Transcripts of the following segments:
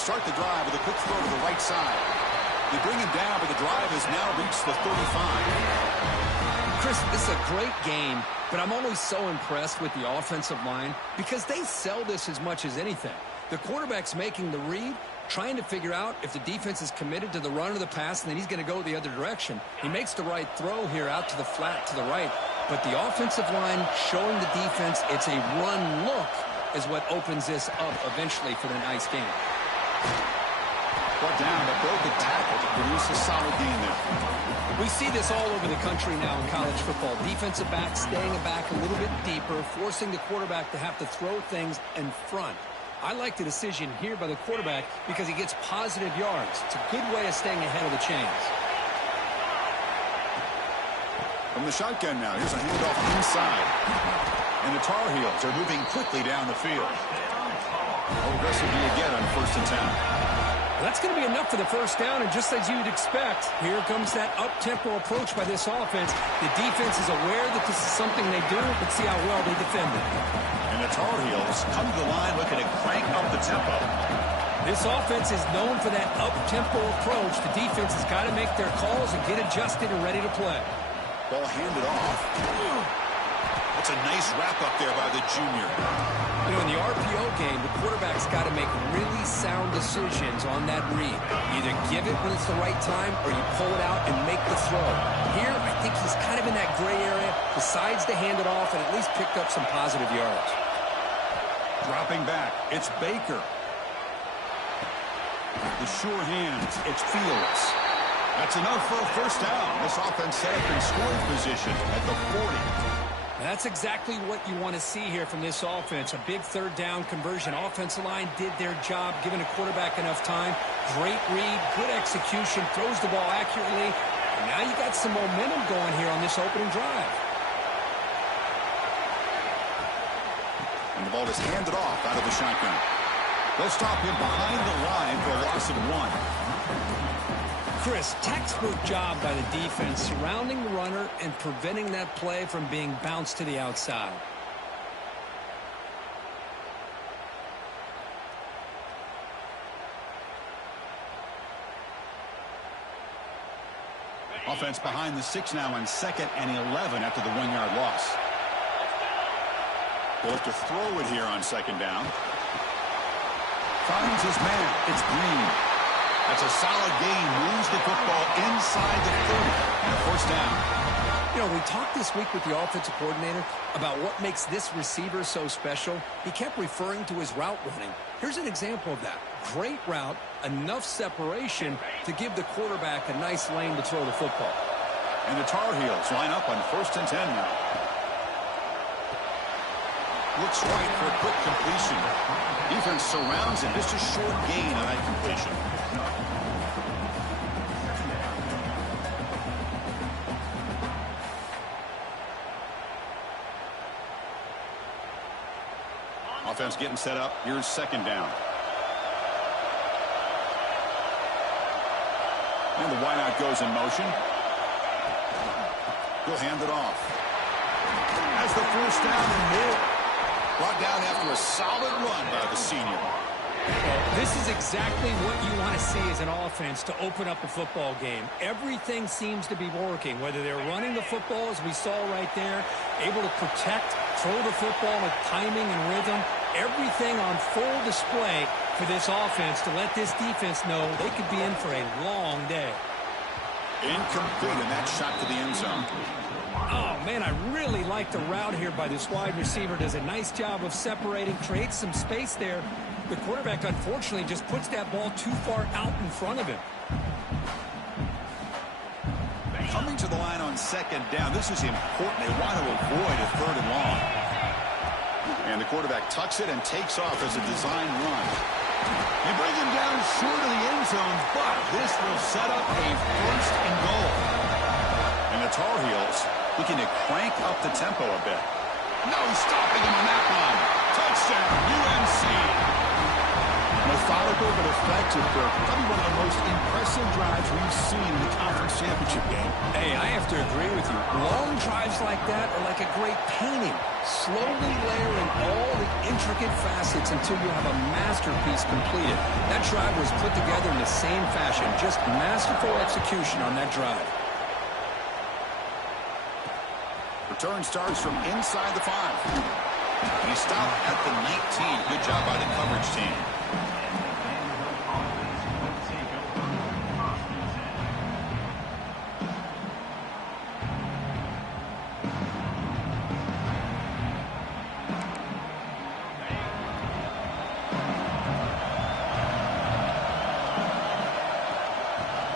start the drive with a quick throw to the right side. They bring him down, but the drive has now reached the 35. Chris, this is a great game, but I'm always so impressed with the offensive line because they sell this as much as anything. The quarterback's making the read, trying to figure out if the defense is committed to the run or the pass, and then he's going to go the other direction. He makes the right throw here out to the flat to the right, but the offensive line showing the defense it's a run look is what opens this up eventually for the nice game. Brought down, but broke the tackle to produce a solid gain there. We see this all over the country now in college football. Defensive backs staying back a little bit deeper, forcing the quarterback to have to throw things in front. I like the decision here by the quarterback because he gets positive yards. It's a good way of staying ahead of the chains. From the shotgun now, here's a handoff inside. And the Tar Heels are moving quickly down the field. How aggressive do you get on 1st and 10? Well, that's going to be enough for the first down, and just as you'd expect, here comes that up-tempo approach by this offense. The defense is aware that this is something they do. Let's see how well they defend it. And the Tar Heels come to the line looking to crank up the tempo. This offense is known for that up-tempo approach. The defense has got to make their calls and get adjusted and ready to play. Ball handed off. That's a nice wrap-up there by the junior. You know, in the RPO game, the quarterback's got to make really sound decisions on that read. Either give it when it's the right time or you pull it out and make the throw. Here, I think he's kind of in that gray area, decides to hand it off and at least picked up some positive yards. Dropping back, it's Baker. The sure hands, it's Fields. That's enough for a first down. This offense set up in scoring position at the 40. That's exactly what you want to see here from this offense. A big third down conversion. Offensive line did their job, giving a quarterback enough time. Great read, good execution, throws the ball accurately. And now you got some momentum going here on this opening drive. And the ball is handed off out of the shotgun. They'll stop him behind the line for a loss of 1. Chris, textbook job by the defense surrounding the runner and preventing that play from being bounced to the outside. Offense behind the 6 now on 2nd and 11 after the 1-yard loss. They'll have to throw it here on 2nd down. Finds his man. It's Green. That's a solid gain. Moves the football inside the 30 and a first down. You know, we talked this week with the offensive coordinator about what makes this receiver so special. He kept referring to his route running. Here's an example of that. Great route, enough separation to give the quarterback a nice lane to throw the football. And the Tar Heels line up on 1st and 10 now. Looks right for a quick completion. Defense surrounds him. Just a short gain on that completion. Offense getting set up. Here's 2nd down. And the wideout goes in motion. He'll hand it off. Has the first down and more. Brought down after a solid run by the senior. This is exactly what you want to see as an offense to open up a football game. Everything seems to be working, whether they're running the football, as we saw right there, able to protect, throw the football with timing and rhythm. Everything on full display for this offense to let this defense know they could be in for a long day. Incomplete, and that shot to the end zone. Oh, man, I really like the route here by this wide receiver. Does a nice job of separating, creates some space there. The quarterback, unfortunately, just puts that ball too far out in front of him. Coming to the line on 2nd down, this is important. They want to avoid a 3rd and long. And the quarterback tucks it and takes off as a design run. They bring him down short of the end zone, but this will set up a 1st and goal. And the Tar Heels looking to crank up the tempo a bit. No stopping him on that one. Touchdown, UNC. Methodical but effective, Kirk. Probably one of the most impressive drives we've seen in the conference championship game. Hey, I have to agree with you. Long drives like like that are like a great painting, slowly layering all the intricate facets until you have a masterpiece completed. That drive was put together in the same fashion, just masterful execution on that drive. Return starts from inside the 5. He stopped at the 19. Good job by the coverage team.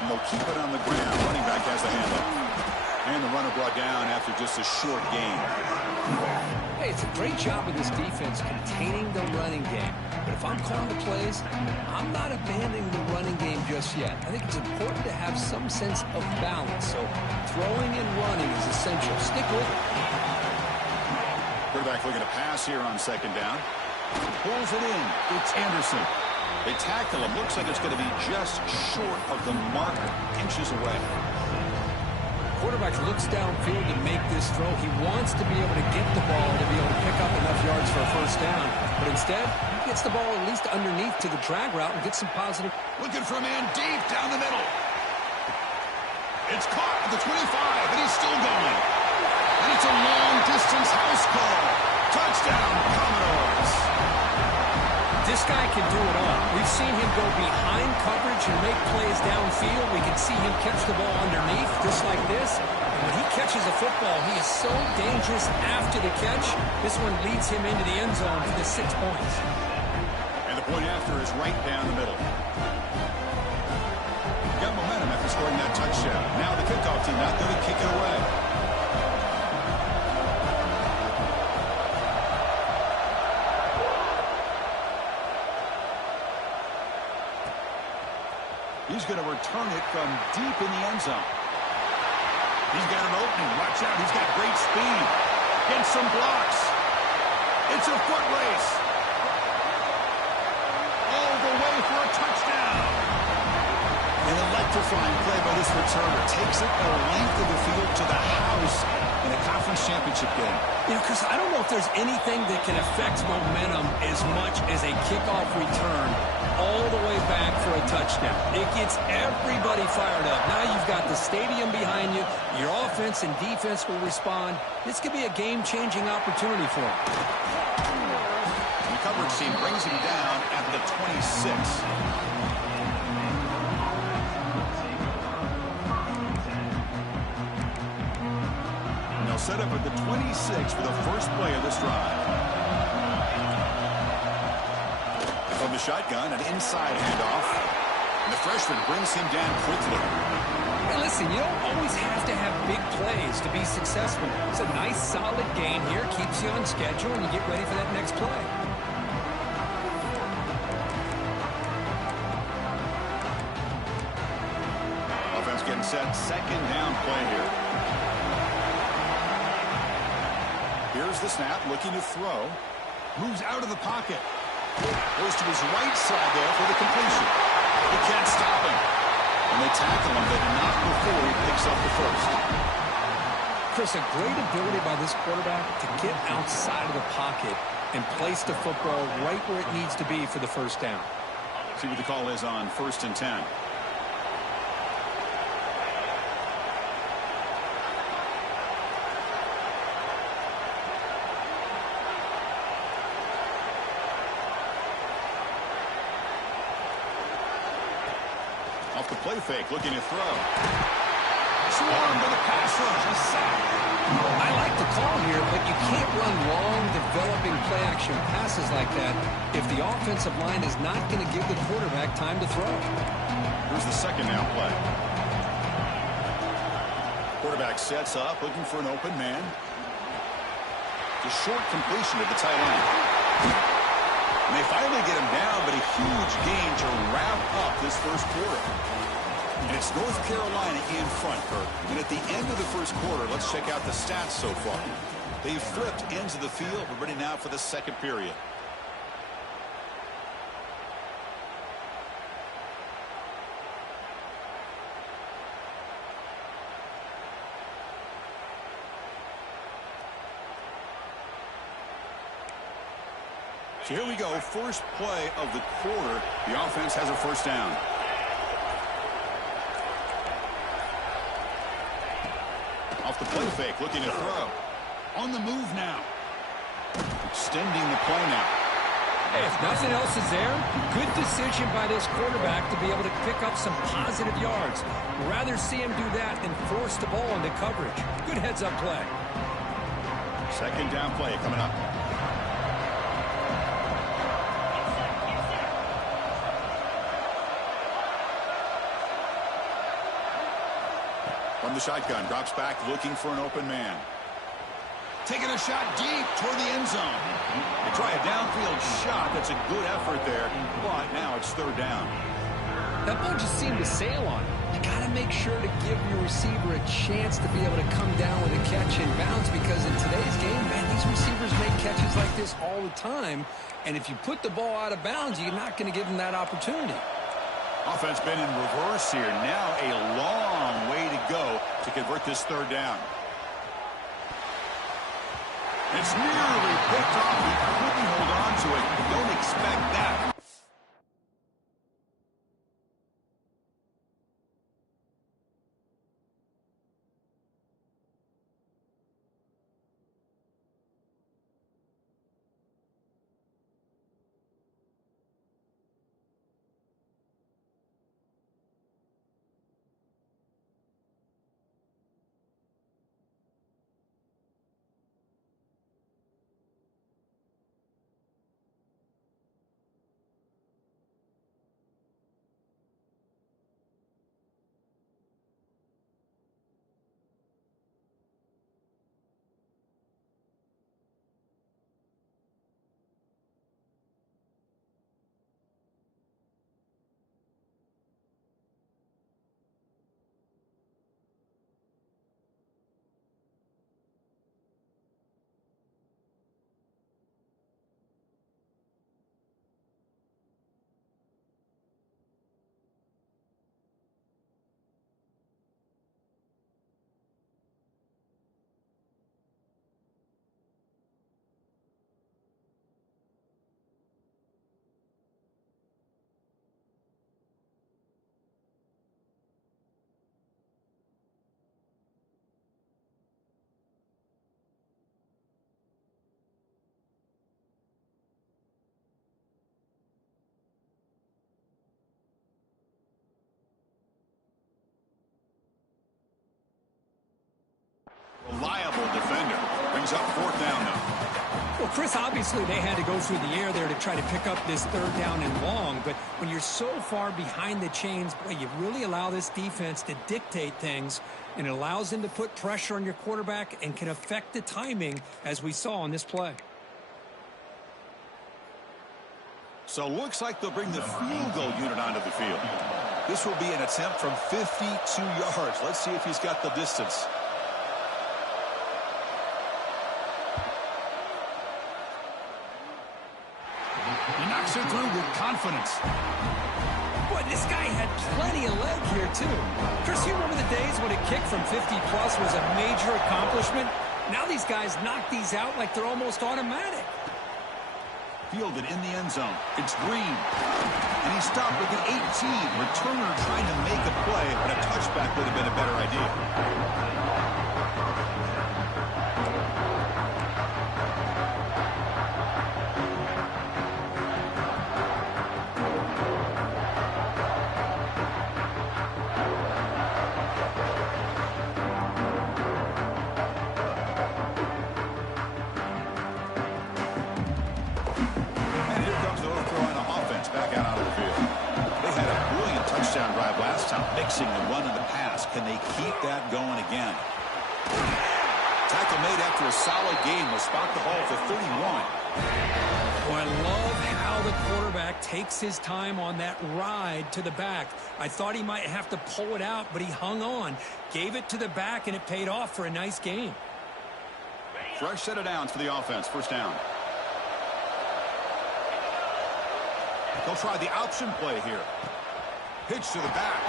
And they'll keep it on the ground. Running back has the handoff. And the runner brought down after just a short gain. Hey, it's a great job of this defense containing the running game. But if I'm calling the plays, I'm not abandoning the running game just yet. I think it's important to have some sense of balance. So throwing and running is essential. Stick with it. Quarterback looking to pass here on second down. Pulls it in. It's Anderson. They tackle him. Looks like it's going to be just short of the marker. Inches away. Quarterback looks downfield to make this throw. He wants to be able to get the ball to be able to pick up enough yards for a first down. But instead, he gets the ball at least underneath to the drag route and gets some positive. Looking for a man deep down the middle. It's caught at the 25, and he's still going. And it's a long-distance house call. Touchdown, Commodores. This guy can do it all. We've seen him go behind coverage and make plays downfield. We can see him catch the ball underneath, just like this. And when he catches a football, he is so dangerous after the catch. This one leads him into the end zone for the 6 points. And the point after is right down the middle. Got momentum after scoring that touchdown. Now the kickoff team out there to kick it away. He's going to return it from deep in the end zone. He's got an opening. Watch out. He's got great speed. Gets some blocks. It's a foot race. All the way for a touchdown. An electrifying play by this returner. Takes it the length of the field to the house in a conference championship game. You know, Chris, I don't know if there's anything that can affect momentum as much as a kickoff return all the way back for a touchdown. It gets everybody fired up. Now you've got the stadium behind you. Your offense and defense will respond. This could be a game-changing opportunity for him. The coverage team brings him down at the 26. They'll set up at the 26 for the first play of this drive. From the shotgun, an inside handoff. And the freshman brings him down quickly. Hey, listen, you don't always have to have big plays to be successful. It's a nice, solid gain here. Keeps you on schedule, and you get ready for that next play. Offense getting set. Second down play here. Here's the snap, looking to throw. Moves out of the pocket. Goes to his right side there for the completion. He can't stop him. And they tackle him, but not before he picks up the first. Chris, a great ability by this quarterback to get outside of the pocket and place the football right where it needs to be for the first down. See what the call is on 1st and 10. Off the play fake, looking to throw. Swarmed with a pass rush, a sack. I like the call here, but you can't run long, developing play-action passes like that if the offensive line is not going to give the quarterback time to throw. Here's the second down play. Quarterback sets up, looking for an open man. Just short completion to the tight end. And they finally get him down, but a huge gain to wrap up this first quarter. And it's North Carolina in front, Kirk. And at the end of the first quarter, let's check out the stats so far. They've flipped ends of the field. We're ready now for the second period. So here we go, first play of the quarter. The offense has a first down. Off the play fake, looking to throw. On the move now. Extending the play now. Hey, if nothing else is there, good decision by this quarterback to be able to pick up some positive yards. Rather see him do that than force the ball into coverage. Good heads-up play. Second down play coming up. From the shotgun, drops back, looking for an open man. Taking a shot deep toward the end zone. They try a downfield shot. That's a good effort there, but now it's third down. That ball just seemed to sail on him. You got to make sure to give your receiver a chance to be able to come down with a catch in bounds, because in today's game, man, these receivers make catches like this all the time, and if you put the ball out of bounds, you're not going to give them that opportunity. Offense been in reverse here. Now a long way to go to convert this third down. It's nearly picked off. He couldn't hold on to it. Don't expect that. Reliable defender. Brings up fourth down now. Well, Chris, obviously they had to go through the air there to try to pick up this third down and long, but when you're so far behind the chains, boy, you really allow this defense to dictate things, and it allows them to put pressure on your quarterback and can affect the timing, as we saw on this play. So looks like they'll bring the field goal unit onto the field. This will be an attempt from 52 yards. Let's see if he's got the distance. He knocks it through with confidence. Boy, this guy had plenty of leg here, too. Chris, you remember the days when a kick from 50-plus was a major accomplishment? Now these guys knock these out like they're almost automatic. Fielded in the end zone. It's Green. And he stopped with the 18. Returner trying to make a play, but a touchback would have been a better idea. Mixing the run and the pass. Can they keep that going again? Tackle made after a solid game. Will spot the ball for 31. Oh, I love how the quarterback takes his time on that ride to the back. I thought he might have to pull it out, but he hung on. Gave it to the back, and it paid off for a nice game. Fresh set of downs for the offense. First down. They'll try the option play here. Pitch to the back.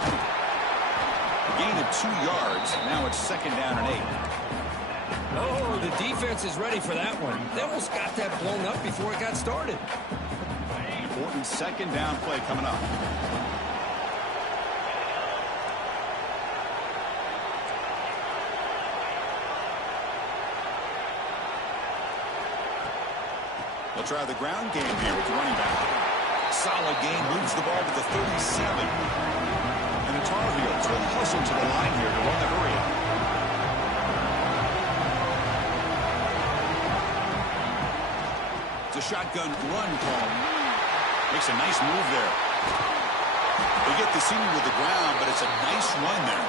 A gain of 2 yards. Now it's second down and 8. Oh, the Defense is ready for that one. They almost got that blown up before it got started. Important second down play coming up. They'll try the ground game here with the running back. Solid gain, moves the ball to the 37. And the Tar Heels will hustle to the line here to run the hurry up. It's a shotgun run call. Makes a nice move there. They get the senior to the ground, but it's a nice run there.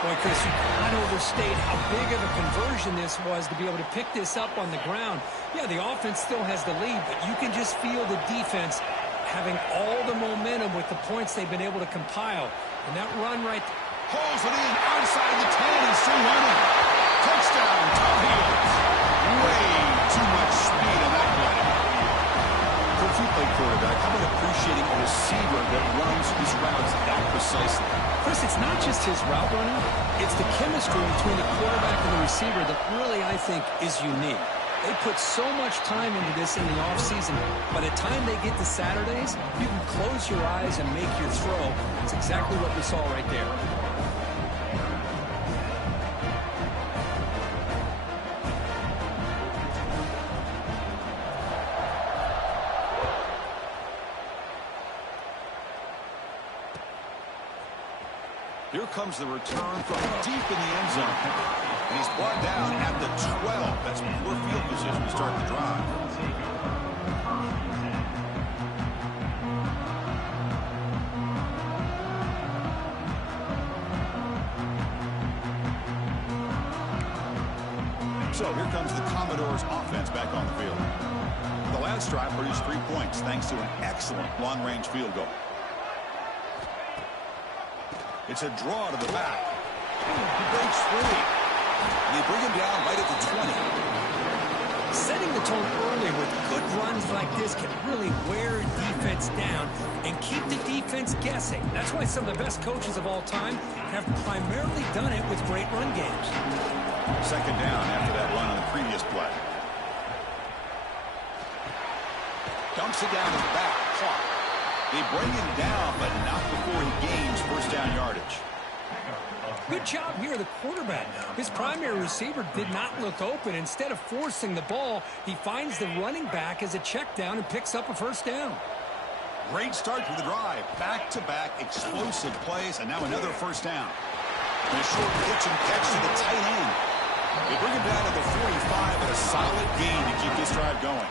Boy, Chris, you cannot overstate how big of a conversion this was to be able to pick this up on the ground. Yeah, the offense still has the lead, but you can just feel the defense having all the momentum with the points they've been able to compile. And that run right there. Pulls it in outside the 10 and still running. Touchdown, Tar Heels. Way too much speed on that play. Coach, you play quarterback. How about appreciating a receiver that runs his routes that precisely? Chris, it's not just his route running. It's the chemistry between the quarterback and the receiver that really, I think, is unique. They put so much time into this in the offseason. By the time they get to Saturdays, you can close your eyes and make your throw. It's exactly what we saw right there. Here comes the return from deep in the end zone. And he's brought down at the 12. That's poor field position to start the drive. So here comes the Commodores offense back on the field. The last drive produced 3 points thanks to an excellent long-range field goal. It's a draw to the back. He breaks free. They bring him down right at the 20. Setting the tone early with good runs like this can really wear a defense down and keep the defense guessing. That's why some of the best coaches of all time have primarily done it with great run games. Second down after that run on the previous play. Dumps it down to the back. Clock. They bring him down, but not before he gains first down yardage. Good job here, the quarterback. His primary receiver did not look open. Instead of forcing the ball, he finds the running back as a check down and picks up a first down. Great start to the drive. Back-to-back explosive plays, and now another first down. And a short pitch and catch to the tight end. They bring him down to the 45 and a solid gain to keep this drive going.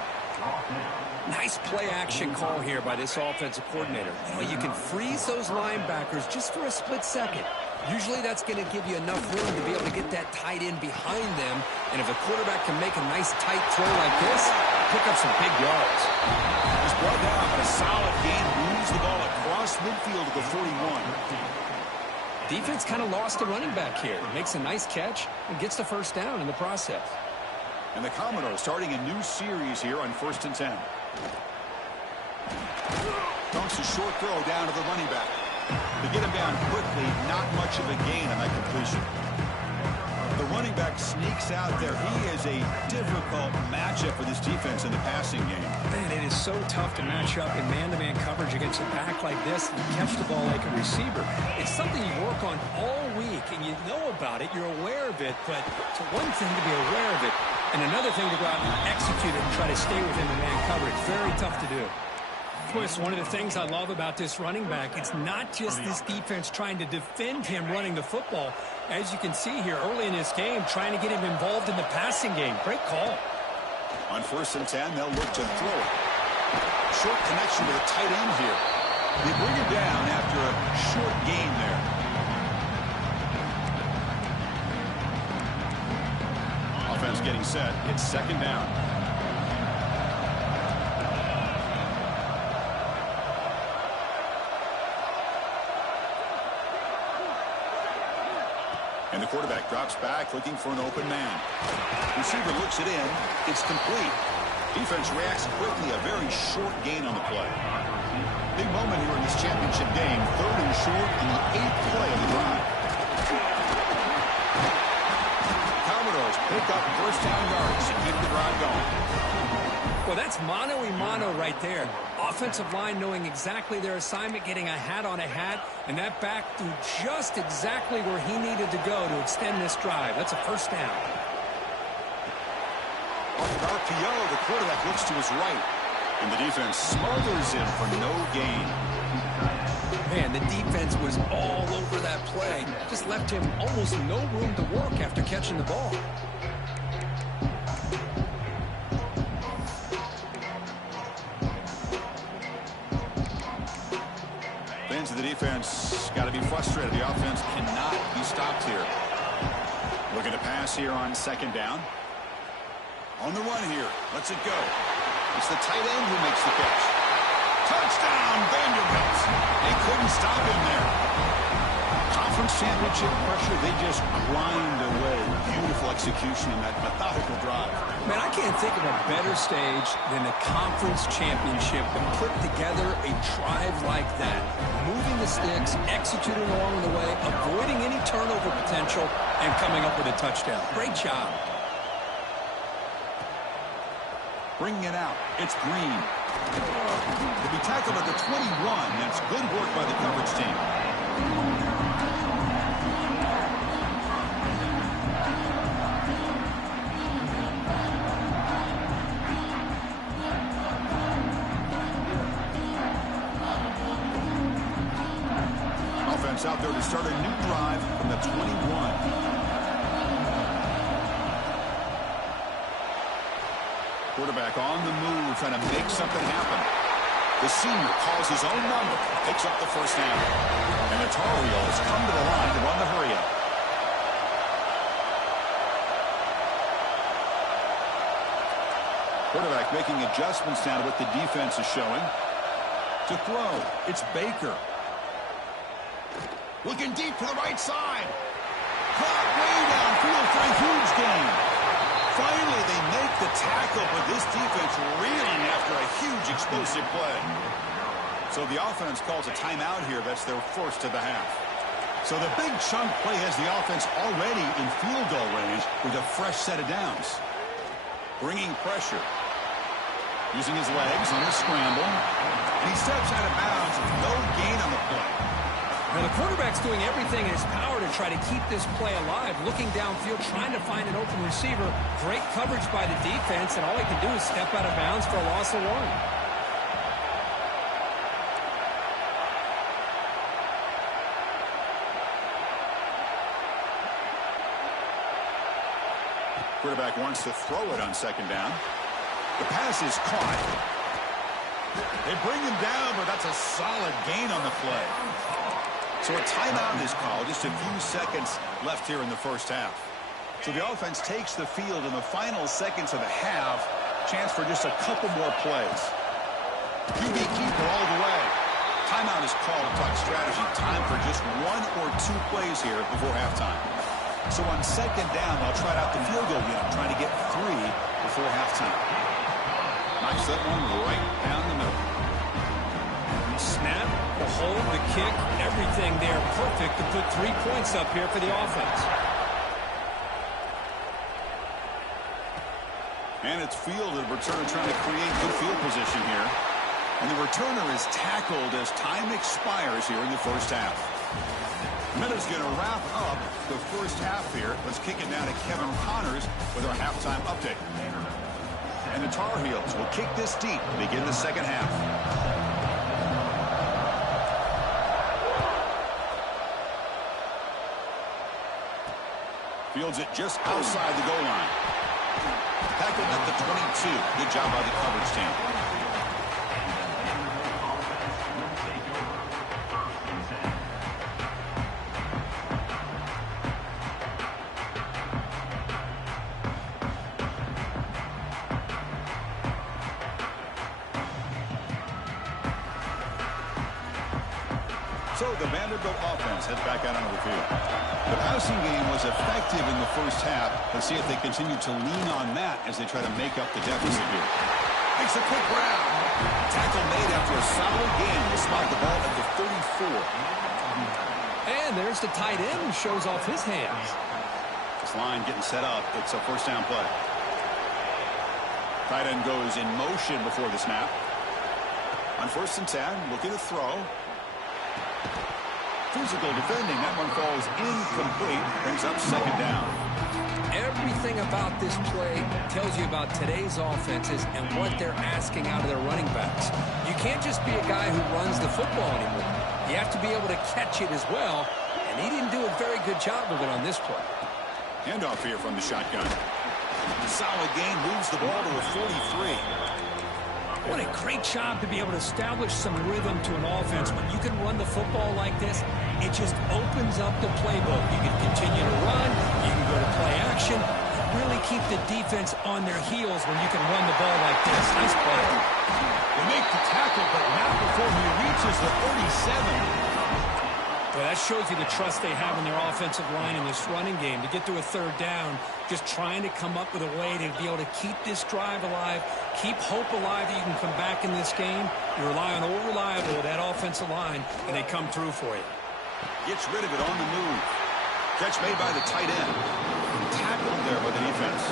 Nice play-action call here by this offensive coordinator. You can freeze those linebackers just for a split second. Usually that's going to give you enough room to be able to get that tight end behind them. And if a quarterback can make a nice tight throw like this, pick up some big yards. He's brought down, but a solid gain moves the ball across midfield to the 41. Defense kind of lost a running back here. Makes a nice catch and gets the first down in the process. And the Commodores starting a new series here on 1st and 10. Dumps a short throw down to the running back. They get him down quickly, not much of a gain on that completion. The running back sneaks out there. He is a difficult matchup for this defense in the passing game. Man, it is so tough to match up in man-to-man coverage against a back like this and catch the ball like a receiver. It's something you work on all week, and you know about it. You're aware of it, but it's one thing to be aware of it, and another thing to go out and execute it and try to stay within the man coverage. Very tough to do. Chris, one of the things I love about this running back, it's not just this defense trying to defend him running the football. As you can see here early in this game, trying to get him involved in the passing game. Great call. On 1st and 10, they'll look to throw it. Short connection to the tight end here. They bring him down after a short gain there. Offense getting set. It's second down. And the quarterback drops back, looking for an open man. Receiver looks it in. It's complete. Defense reacts quickly. A very short gain on the play. Big moment here in this championship game. 3rd and short in the 8th play of the drive. Commodores pick up first down yards to keep the drive going. Well, that's mano-a-mano right there. Offensive line knowing exactly their assignment, getting a hat on a hat, and that back threw just exactly where he needed to go to extend this drive. That's a first down. Off an RPO, the quarterback looks to his right, and the defense smothers him for no gain. Man, the defense was all over that play. Just left him almost no room to work after catching the ball. Fans of the defense got to be frustrated. The offense cannot be stopped here. Looking to pass here on second down. On the run here. Lets it go. It's the tight end who makes the catch. Touchdown, Vanderbilt. They couldn't stop him there. Conference championship pressure, they just grind away. Beautiful execution in that methodical drive. Man, I can't think of a better stage than the conference championship to put together a drive like that. Moving the sticks, executing along the way, avoiding any turnover potential, and coming up with a touchdown. Great job. Bringing it out, it's Green. To be tackled at the 21, that's good work by the coverage team. Offense out there to start a new drive from the 21. Quarterback on the move, trying to make something happen. The senior calls his own number, picks up the first down. And the Tar Heels come to the line to run the hurry-up. Quarterback making adjustments now to what the defense is showing. To throw, it's Baker. Looking deep to the right side. Caught way downfield for a huge gain. Finally, they make the tackle, but this defense reeling after a huge explosive play. So the offense calls a timeout here. That's their first of the half. So the big chunk play has the offense already in field goal range with a fresh set of downs. Bringing pressure. Using his legs on the scramble. And he steps out of bounds with no gain on the play. Now, the quarterback's doing everything in his power to try to keep this play alive, looking downfield, trying to find an open receiver. Great coverage by the defense, and all he can do is step out of bounds for a loss of one. Quarterback wants to throw it on second down. The pass is caught. They bring him down, but that's a solid gain on the play. So a timeout is called. Just a few seconds left here in the first half. So the offense takes the field in the final seconds of the half. Chance for just a couple more plays. QB keeper all the way. Timeout is called. Talk strategy. Time for just one or two plays here before halftime. So on second down, they'll try out the field goal unit, trying to get 3 before halftime. Knocks that one right down the middle. Snap, the hold, the kick, everything there perfect to put 3 points up here for the offense. And it's fielded. Returner trying to create good field position here. And the returner is tackled as time expires here in the first half. Miller's going to wrap up the first half here. Let's kick it down to Kevin Connors with our halftime update. And the Tar Heels will kick this deep to begin the second half. Fields it just outside the goal line. Tackled at the 22. Good job by the coverage team. So the Vanderbilt offense heads back out onto the field. The passing game was effective in the first half. Let's see if they continue to lean on that as they try to make up the deficit here. Makes a quick grab. Tackle made after a solid gain to spot the ball at the 34. And there's the tight end who shows off his hands. So line getting set up. It's a first down play. Tight end goes in motion before the snap. On 1st and 10, looking to throw. Physical defending. That one falls incomplete. Brings up 2nd down. Everything about this play tells you about today's offenses and what they're asking out of their running backs. You can't just be a guy who runs the football anymore. You have to be able to catch it as well, and he didn't do a very good job of it on this play. Handoff here from the shotgun. Solid gain, moves the ball to a 43. What a great job to be able to establish some rhythm to an offense. When you can run the football like this, it just opens up the playbook. You can continue to run, you can go to play action, really keep the defense on their heels when you can run the ball like this. Nice play. They make the tackle, but not before he reaches the 37. Well, that shows you the trust they have in their offensive line in this running game. To get to a 3rd down, just trying to come up with a way to be able to keep this drive alive, keep hope alive that you can come back in this game. You rely on old reliable, that offensive line, and they come through for you. Gets rid of it on the move. Catch made by the tight end. Tackled there by the defense.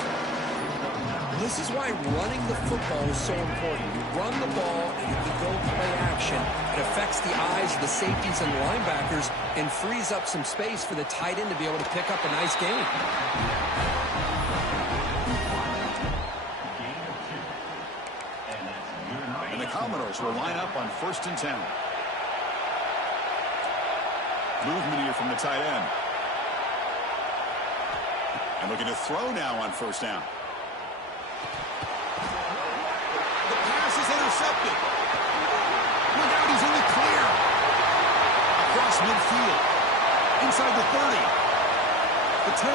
This is why running the football is so important. You run the ball and you can go play action. It affects the eyes of the safeties and the linebackers and frees up some space for the tight end to be able to pick up a nice gain. And the Commodores will line up on 1st and 10. Movement here from the tight end. And looking to throw now on 1st down. Intercepted. Look out, he's in the clear. Across midfield. Inside the 30. The 10.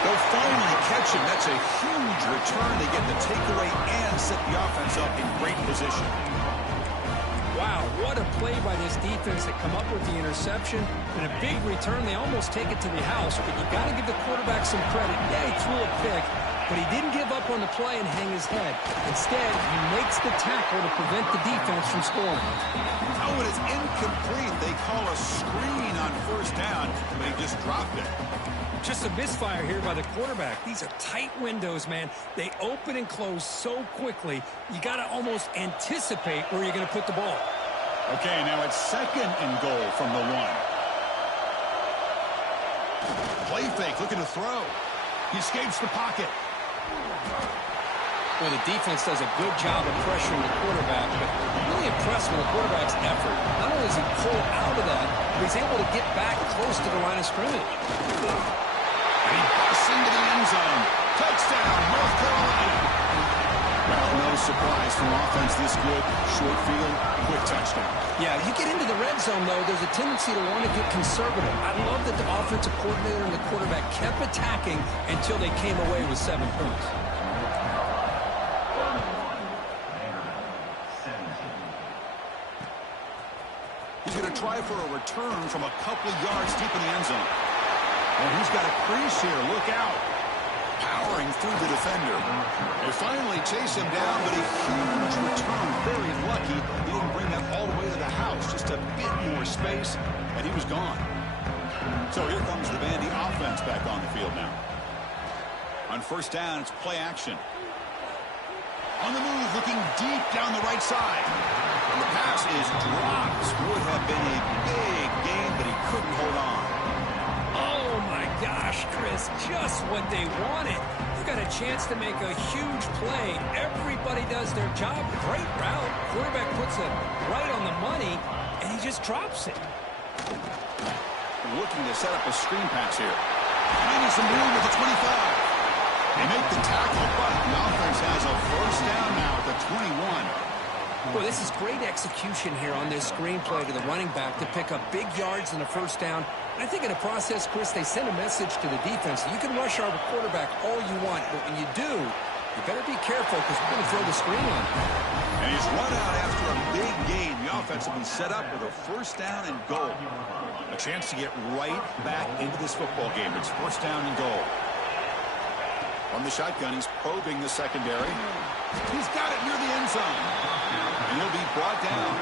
They'll finally catch him. That's a huge return. They get the takeaway and set the offense up in great position. Wow, what a play by this defense to come up with the interception. And a big return. They almost take it to the house, but you got to give the quarterback some credit. Yeah, he threw a pick, but he didn't give up on the play and hang his head. Instead, he makes the tackle to prevent the defense from scoring. Oh, it is incomplete. They call a screen on 1st down, but he just dropped it. Just a misfire here by the quarterback. These are tight windows, man. They open and close so quickly, you got to almost anticipate where you're going to put the ball. Okay, now it's 2nd and goal from the 1. Play fake, looking to throw. He escapes the pocket. Well, the defense does a good job of pressuring the quarterback, but really impressed with the quarterback's effort. Not only does he pull out of that, but he's able to get back close to the line of scrimmage. And he busts into the end zone. Touchdown, North Carolina. Well, no surprise from offense this good. Short field, quick touchdown. Yeah, you get into the red zone, though, there's a tendency to want to get conservative. I love that the offensive coordinator and the quarterback kept attacking until they came away with 7 points. He's going to try for a return from a couple of yards deep in the end zone. And he's got a crease here. Look out. Powering through the defender. They finally chase him down, but a huge return. Very lucky he didn't bring that all the way to the house. Just a bit more space, and he was gone. So here comes the Vandy offense back on the field now. On 1st down, it's play action. On the move, looking deep down the right side. And the pass is dropped. Would have been a big gain, but he couldn't hold on. Oh, my gosh, Chris, just what they wanted. You got a chance to make a huge play. Everybody does their job. Great route. Quarterback puts it right on the money, and he just drops it. Looking to set up a screen pass here. Finding some room at the 25. They make the tackle, but the offense has a 1st down now at the 21. Boy, this is great execution here on this screenplay to the running back to pick up big yards and a 1st down. And I think in the process, Chris, they send a message to the defense. You can rush our quarterback all you want, but when you do, you better be careful because we're going to throw the screen on him. And he's run out after a big gain. The offense will be set up with a 1st down and goal. A chance to get right back into this football game. It's 1st down and goal. From the shotgun, he's probing the secondary. He's got it near the end zone. And he'll be brought down.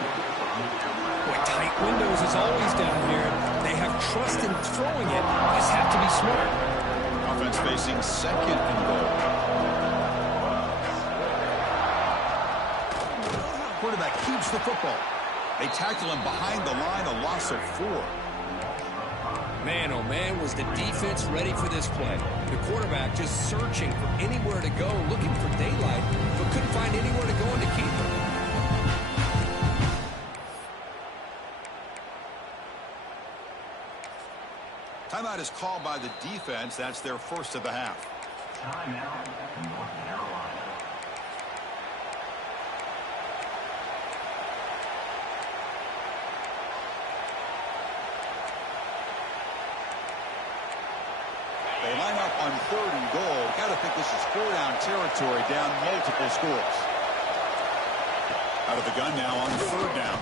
Boy, tight windows is always down here. They have trust in throwing it. Just have to be smart. Offense facing second and goal. Quarterback keeps the football. They tackle him behind the line, a loss of 4. Man, oh man, was the defense ready for this play. The quarterback just searching for anywhere to go, looking for daylight, but couldn't find anywhere to go in the keeper. Timeout is called by the defense. That's their first of the half. Timeout, North Carolina. They line up on 3rd and goal. Got to think this is 4-down territory, down multiple scores. Out of the gun now on 3rd down.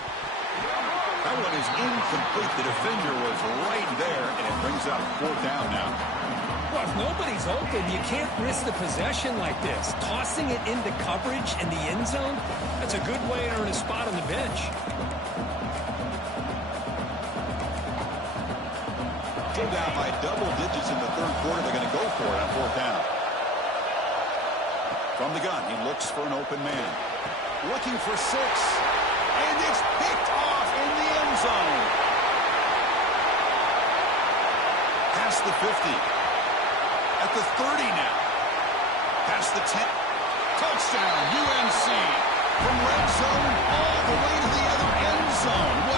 That one is incomplete. The defender was right there, and it brings up 4th down now. Well, if nobody's open, you can't risk the possession like this. Tossing it into coverage in the end zone, that's a good way to earn a spot on the bench. Still down by double digits in the 3rd quarter. They're going to go for it on 4th down. From the gun, he looks for an open man. Looking for 6. And it's picked off in the end zone. Past the 50. At the 30 now. Past the 10. Touchdown, UNC. From red zone all the way to the other end zone. What